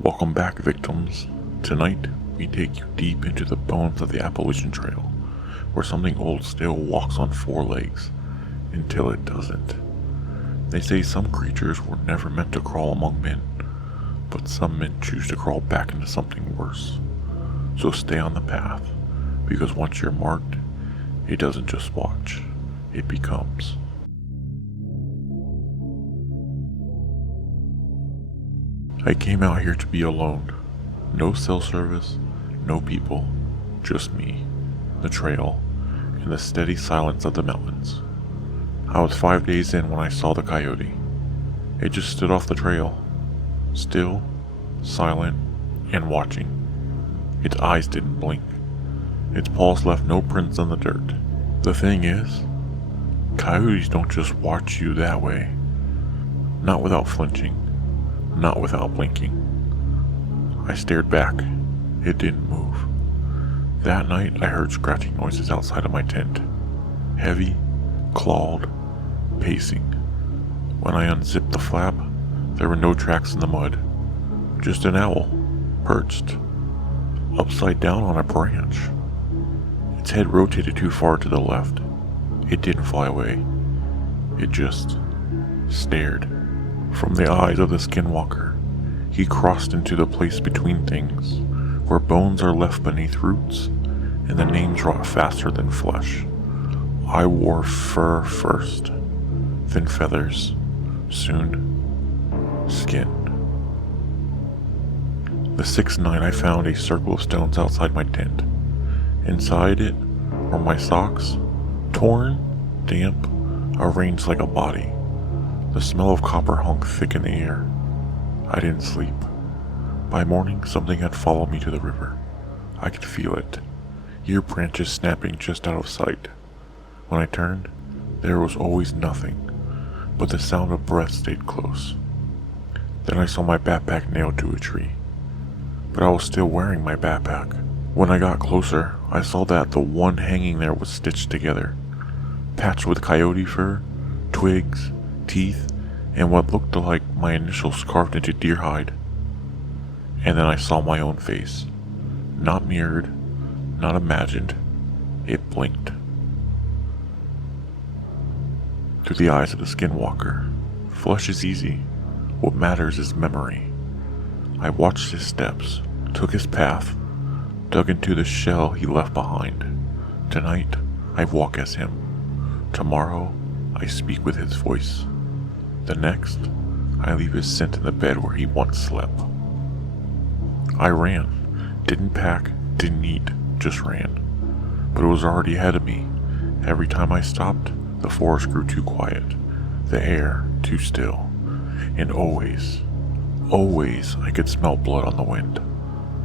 Welcome back, victims. Tonight, we take you deep into the bones of the Appalachian Trail, where something old still walks on four legs, until it doesn't. They say some creatures were never meant to crawl among men, but some men choose to crawl back into something worse. So stay on the path, because once you're marked, it doesn't just watch, it becomes. I came out here to be alone. No cell service, no people, just me, the trail, and the steady silence of the mountains. I was 5 days in when I saw the coyote. It just stood off the trail, still, silent, and watching. Its eyes didn't blink. Its paws left no prints in the dirt. The thing is, coyotes don't just watch you that way. Not without flinching. Not without blinking. I stared back. It didn't move. That night I heard scratching noises outside of my tent. Heavy, clawed, pacing. When I unzipped the flap, there were no tracks in the mud. Just an owl, perched, upside down on a branch. Its head rotated too far to the left. It didn't fly away. It just stared. From the eyes of the Skinwalker, he crossed into the place between things, where bones are left beneath roots, and the names rot faster than flesh. I wore fur first, then feathers, soon skin. The sixth night I found a circle of stones outside my tent. Inside it were my socks, torn, damp, arranged like a body. The smell of copper hung thick in the air. I didn't sleep. By morning, something had followed me to the river. I could feel it, ear branches snapping just out of sight. When I turned, there was always nothing, but the sound of breath stayed close. Then I saw my backpack nailed to a tree, but I was still wearing my backpack. When I got closer, I saw that the one hanging there was stitched together, patched with coyote fur, twigs, teeth, and what looked like my initials carved into deer hide. And then I saw my own face. Not mirrored, not imagined. It blinked. Through the eyes of the Skinwalker. Flesh is easy. What matters is memory. I watched his steps, took his path, dug into the shell he left behind. Tonight, I walk as him. Tomorrow, I speak with his voice. The next, I leave his scent in the bed where he once slept. I ran. Didn't pack, didn't eat, just ran. But it was already ahead of me. Every time I stopped, the forest grew too quiet, the air too still, and always I could smell blood on the wind.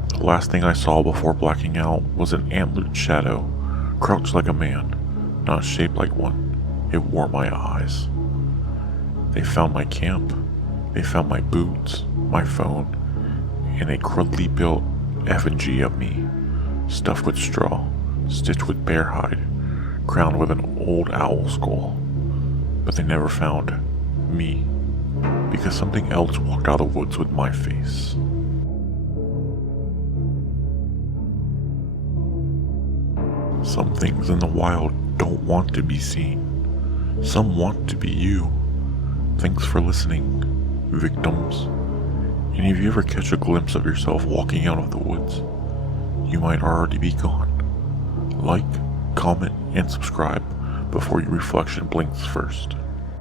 The last thing I saw before blacking out was an antlered shadow, crouched like a man, not shaped like one. It wore my eyes. They found my camp, they found my boots, my phone, and a crudely built effigy of me, stuffed with straw, stitched with bear hide, crowned with an old owl skull. But they never found me, because something else walked out of the woods with my face. Some things in the wild don't want to be seen. Some want to be you. Thanks for listening, victims. And if you ever catch a glimpse of yourself walking out of the woods, you might already be gone. Like, comment, and subscribe before your reflection blinks first.